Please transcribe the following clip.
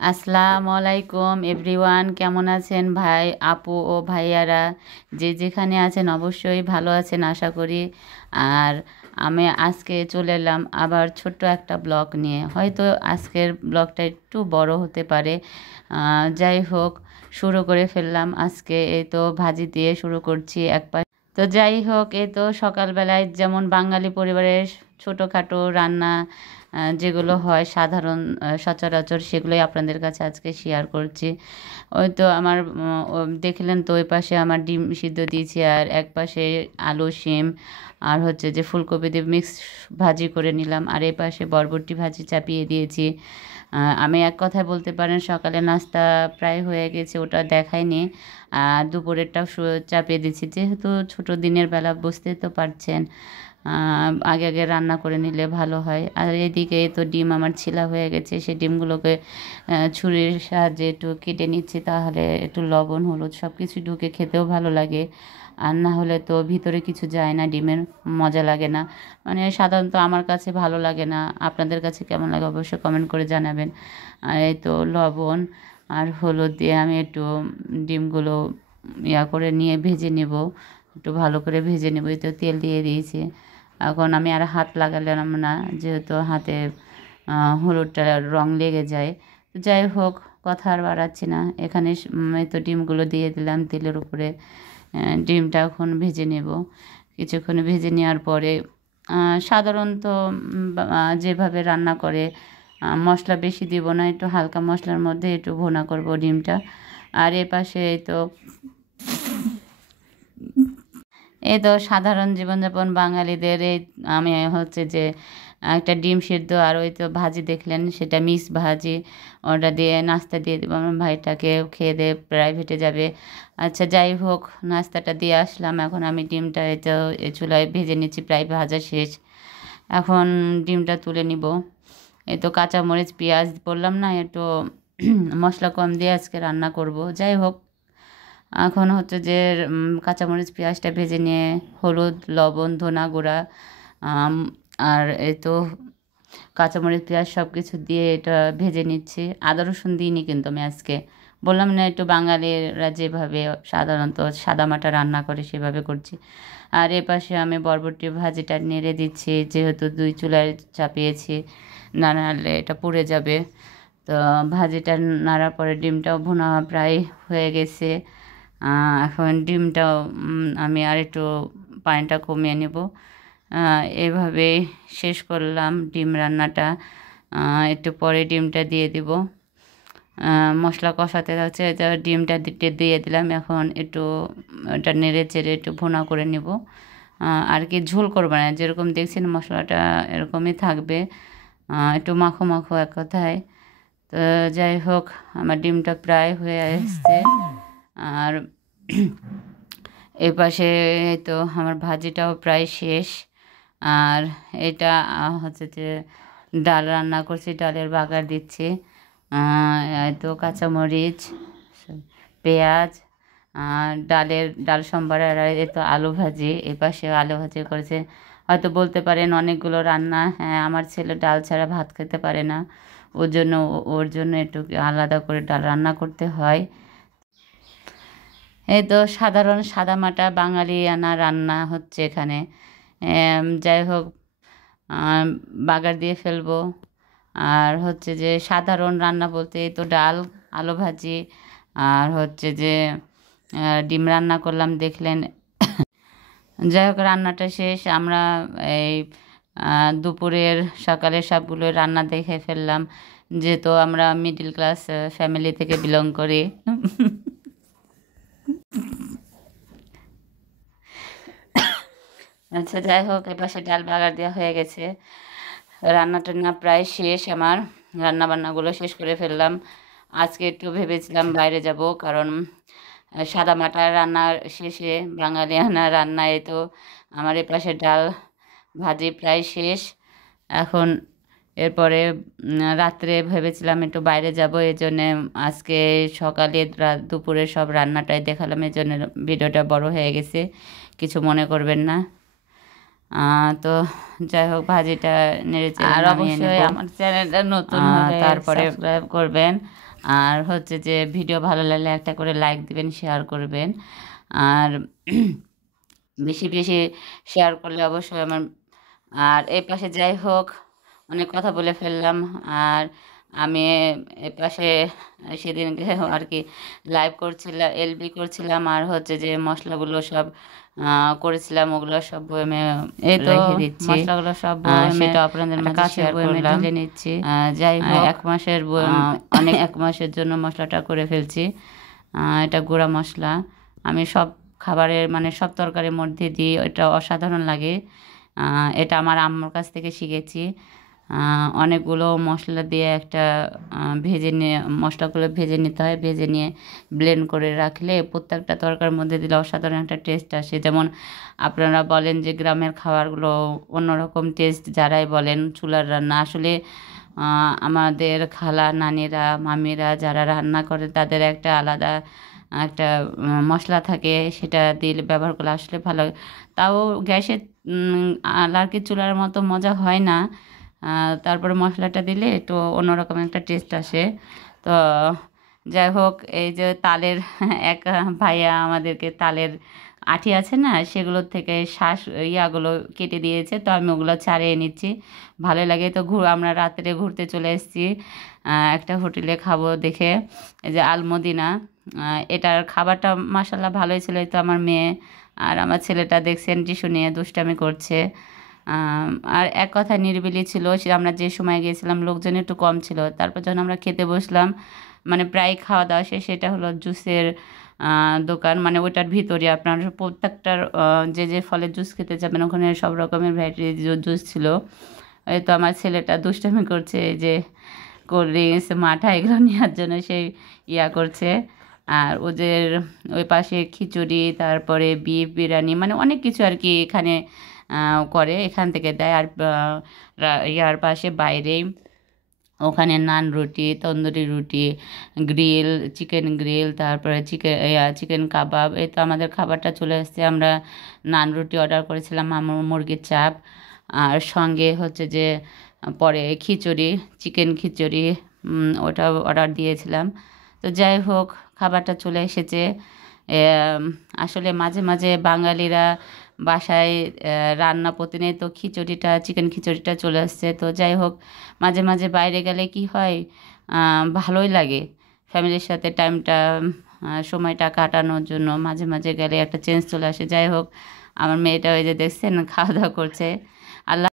আসসালামু আলাইকুম এভরিওয়ান, কেমন আছেন ভাই আপু ও ভাইয়ারা? যে যেখানে আছেন অবশ্যই ভালো আছেন আশা করি। আর আমি আজকে চলে এলাম আবার ছোট্ট একটা ব্লগ নিয়ে। হয়তো আজকের ব্লগটা একটু বড় হতে পারে। যাই হোক, শুরু করে ফেললাম। আজকে এই তো ভাজি দিয়ে শুরু করছি এক পা। তো যাই হোক, এই তো সকালবেলায় যেমন বাঙালি পরিবারের ছোটোখাটো রান্না যেগুলো হয় সাধারণ সচরাচর, সেগুলোই আপনাদের কাছে আজকে শেয়ার করছি। ওই তো আমার দেখলেন তো, ওই পাশে আমার ডিম সিদ্ধ দিয়েছি, আর এক পাশে আলু শিম আর হচ্ছে যে ফুলকপি দিয়ে মিক্স ভাজি করে নিলাম, আর এই পাশে বরবটি ভাজি চাপিয়ে দিয়েছি। আমি এক কথায় বলতে পারেন সকালে নাস্তা প্রায় হয়ে গেছে, ওটা দেখাইনি। আর দুপুরেরটাও চাপিয়ে দিচ্ছি, যেহেতু ছোট দিনের বেলা, বুঝতে তো পারছেন। আগে আগে রান্না করে নিলে ভালো হয়। আর এদিকে তো ডিম আমার ছিলা হয়ে গেছে, সেই ডিমগুলোকে ছুরির সাহায্যে একটু কেটে নিচ্ছি, তাহলে একটু লবণ হলুদ সব কিছু ঢুকে খেতেও ভালো লাগে। আর না হলে তো ভিতরে কিছু যায় না, ডিমের মজা লাগে না। মানে সাধারণত আমার কাছে ভালো লাগে না। আপনাদের কাছে কেমন লাগে অবশ্যই কমেন্ট করে জানাবেন। আর এই তো লবণ আর হলুদ দিয়ে আমি একটু ডিমগুলো করে নিয়ে ভেজে নেব, একটু ভালো করে ভেজে নেব। এই তো তেল দিয়ে দিয়েছি। এখন আমি আর হাত লাগালাম না, যেহেতু হাতে হলুদটা রং লেগে যায়। যাই হোক, কথা আর বাড়াচ্ছি না। এখানে এই তো ডিমগুলো দিয়ে দিলাম তেলের উপরে। ডিমটা এখন ভেজে নেব। কিছুক্ষণ ভেজে নেওয়ার পরে সাধারণত যেভাবে রান্না করে, মশলা বেশি দিব না, একটু হালকা মশলার মধ্যে একটু ভুনা করব ডিমটা। আর এ পাশে এই তো সাধারণ জীবনযাপন বাঙালিদের। এই আমি হচ্ছে যে একটা ডিম সিদ্ধ আর ওই তো ভাজি দেখলেন, সেটা মিক্স ভাজি, ওটা দিয়ে নাস্তা দিয়ে দেবো আমার ভাইটাকে, খেয়ে দিয়ে প্রাইভেটে যাবে। আচ্ছা যাই হোক, নাস্তাটা দিয়ে আসলাম। এখন আমি ডিমটা এই তো চুলায় ভেজে নিচ্ছি, প্রায় ভাজা শেষ। এখন ডিমটা তুলে নিব। এই তো কাঁচামরিচ পেঁয়াজ বললাম না, একটু মশলা কম দিয়ে আজকে রান্না করব। যাই হোক, এখন হচ্ছে যে কাঁচামরিচ পেঁয়াজটা ভেজে নিয়ে হলুদ লবণ ধনা গুঁড়া আর এই তো কাঁচামরিচ পেঁয়াজ সব কিছু দিয়ে এটা ভেজে নিচ্ছি। আদা রসুন দিইনি কিন্তু আমি আজকে, বললাম না একটু বাঙালিরা যেভাবে সাধারণত সাদামাটা রান্না করে সেভাবে করছি। আর এ পাশে আমি বরবটি ভাজিটা নেড়ে দিচ্ছি, যেহেতু দুই চুলায় চাপিয়েছি, না নাড়লে এটা পুড়ে যাবে। তো ভাজিটা নাড়ার পরে ডিমটাও ভুনা প্রায় হয়ে গেছে। এখন ডিমটাও আমি আর একটু পানিটা কমিয়ে নেব। এভাবে শেষ করলাম ডিম রান্নাটা। একটু পরে ডিমটা দিয়ে দিব। মশলা কষাতে থাকছে, এটা ডিমটা দিয়ে দিলাম। এখন একটু এটা নেড়ে চেড়ে একটু ভুনা করে নেব। আর কি ঝোল করবে না, যেরকম দেখছেন মশলাটা এরকমই থাকবে, একটু মাখো মাখো এক কথায়। তো যাই হোক, আমার ডিমটা প্রায় হয়ে আসছে। আর এই পাশে তো আমার ভাজিটাও প্রায় শেষ। আর এটা হচ্ছে যে ডাল রান্না করছি, ডালের বাগার দিচ্ছি। এই তো কাঁচামরিচ পেঁয়াজ, ডাল সম্বার, আর এই তো আলু ভাজি। এ পাশে আলু ভাজি করেছে। হয়তো বলতে পারেন অনেকগুলো রান্না। হ্যাঁ, আমার ছেলে ডাল ছাড়া ভাত খেতে পারে না, ওর জন্য একটু আলাদা করে ডাল রান্না করতে হয়। এই তো সাধারণ সাদামাটা বাঙালিয়ানা রান্না হচ্ছে এখানে। যাই হোক, বাগার দিয়ে ফেলবো। আর হচ্ছে যে সাধারণ রান্না বলতে এই তো ডাল আলু ভাজি আর হচ্ছে যে ডিম রান্না করলাম দেখলেন। যাই হোক, রান্নাটা শেষ। আমরা এই দুপুরের সকালের সবগুলো রান্না দেখে ফেললাম, যেহেতু আমরা মিডল ক্লাস ফ্যামিলি থেকে বিলং করি। আচ্ছা যাই হোক, এপাশে ডাল বাগার দেওয়া হয়ে গেছে। রান্না টান্না প্রায় শেষ আমার। রান্না বান্নাগুলো শেষ করে ফেললাম। আজকে একটু ভেবেছিলাম বাইরে যাব, কারণ সাদা মাটা রান্নার শেষে বাঙালিয়ানা রান্নায় তো আমার এপাশে ডাল ভাজি প্রায় শেষ। এখন এরপরে রাত্রে ভেবেছিলাম একটু বাইরে যাব, এই জন্যে আজকে সকালে দুপুরে সব রান্নাটাই দেখালাম, এই জন্য ভিডিওটা বড় হয়ে গেছে, কিছু মনে করবেন না। তো যাই হোক ভাজিটা নেড়ে চেড়ে আর অবশ্যই আমার চ্যানেলটা নতুন হলে তারপরে সাবস্ক্রাইব করবেন। আর হচ্ছে যে ভিডিও ভালো লাগলে একটা করে লাইক দিবেন, শেয়ার করবেন। আর বেশি বেশি শেয়ার করলে অবশ্যই আমার। আর এই পাশে যাই হোক অনেক কথা বলে ফেললাম। আর আমি এ পাশে সেদিনকে আর কি লাইভ করছিলাম, এলবি করছিলাম, আর হচ্ছে যে মশলাগুলো সব করেছিলাম, ওগুলো সব বয়মে এই তো রেখে দিচ্ছি। মশলাগুলো সব সেটা আপনাদের মাঝে শেয়ার করলাম, ঢেলে নিচ্ছি। যাই হোক 1 মাসের অনেক 1 মাসের জন্য মশলাটা করে ফেলছি। এটা গুঁড়া মশলা, আমি সব খাবারের মানে সব তরকারির মধ্যে দিই, এটা অসাধারণ লাগে। এটা আমার আম্মুর কাছ থেকে শিখেছি। অনেকগুলো মশলা দিয়ে একটা ভেজে নিয়ে মশলাগুলো ভেজে নিতে হয়, ভেজে নিয়ে ব্লেন্ড করে রাখলে প্রত্যেকটা তরকারির মধ্যে দিলে অসাধারণ একটা টেস্ট আসে। যেমন আপনারা বলেন যে গ্রামের খাবারগুলো অন্যরকম টেস্ট, যারাই বলেন চুলার রান্না, আসলে আমাদের খালা নানিরা মামিরা যারা রান্না করে তাদের একটা আলাদা একটা মশলা থাকে, সেটা দিলে ব্যবহার করলে আসলে ভালো। তাও গ্যাসের আর কি চুলার মতো মজা হয় না। তারপরে মশলাটা দিলে একটু অন্যরকম একটা টেস্ট আসে। তো যাই হোক এই যে তালের এক ভাইয়া আমাদেরকে তালের আঠি আছে না, সেগুলোর থেকে শ্বাস ইয়াগুলো কেটে দিয়েছে, তো আমি ওগুলো ছাড়িয়ে নিচ্ছি। ভালো লাগে। তো আমরা রাত্রে ঘুরতে চলে এসেছি একটা হোটেলে খাবো দেখে, এই যে আলমদিনা। এটার খাবারটা মাসাল্লাহ ভালোই ছিল। এই তো আমার মেয়ে আর আমার ছেলেটা দেখছেন টিস্যু নিয়ে দুষ্টামি করছে। আর এক কথা নিরিবিলি ছিল। সে আমরা যে সময় গিয়েছিলাম লোকজন একটু কম ছিল। তারপর যখন আমরা খেতে বসলাম, মানে প্রায় খাওয়া দাওয়া শেষ, সেটা হলো জুসের দোকান, মানে ওটার ভিতরে আপনার প্রত্যেকটার যে যে ফলের জুস খেতে যাবেন ওখানে সব রকমের ভ্যারাইটি জুস ছিল। এই তো আমার ছেলেটা দুষ্টামি করছে, এই যে কোল্ড ড্রিঙ্কস মাঠা এগুলো নেওয়ার জন্য সেই করছে। আর ওদের ওই পাশে খিচুড়ি, তারপরে বিফ বিরিয়ানি, মানে অনেক কিছু আর কি এখানে করে, এখান থেকে দেয়। আর ইয়ার পাশে বাইরেই ওখানে নান রুটি, তন্দুরি রুটি, গ্রিল, চিকেন গ্রিল, তারপরে চিকেন কাবাব। এই তো আমাদের খাবারটা চলে এসেছে। আমরা নান রুটি অর্ডার করেছিলাম, মুরগির চাপ, আর সঙ্গে হচ্ছে যে পরে খিচুড়ি, চিকেন খিচুড়ি, ওটা অর্ডার দিয়েছিলাম। তো যাই হোক খাবারটা চলে এসেছে। আসলে মাঝে মাঝে বাঙালিরা বাসায় রান্না প্রতিনিয়ত খিচুড়িটা, চিকেন খিচুড়িটা চলে আসছে। তো যাই হোক মাঝে মাঝে বাইরে গেলে কি হয়, ভালোই লাগে ফ্যামিলির সাথে টাইমটা সময়টা কাটানোর জন্য। মাঝে মাঝে গেলে একটা চেঞ্জ চলে আসে। যাই হোক আমার মেয়েটা ওই যে দেখছেন খাওয়া দাওয়া করছে। আল্লাহ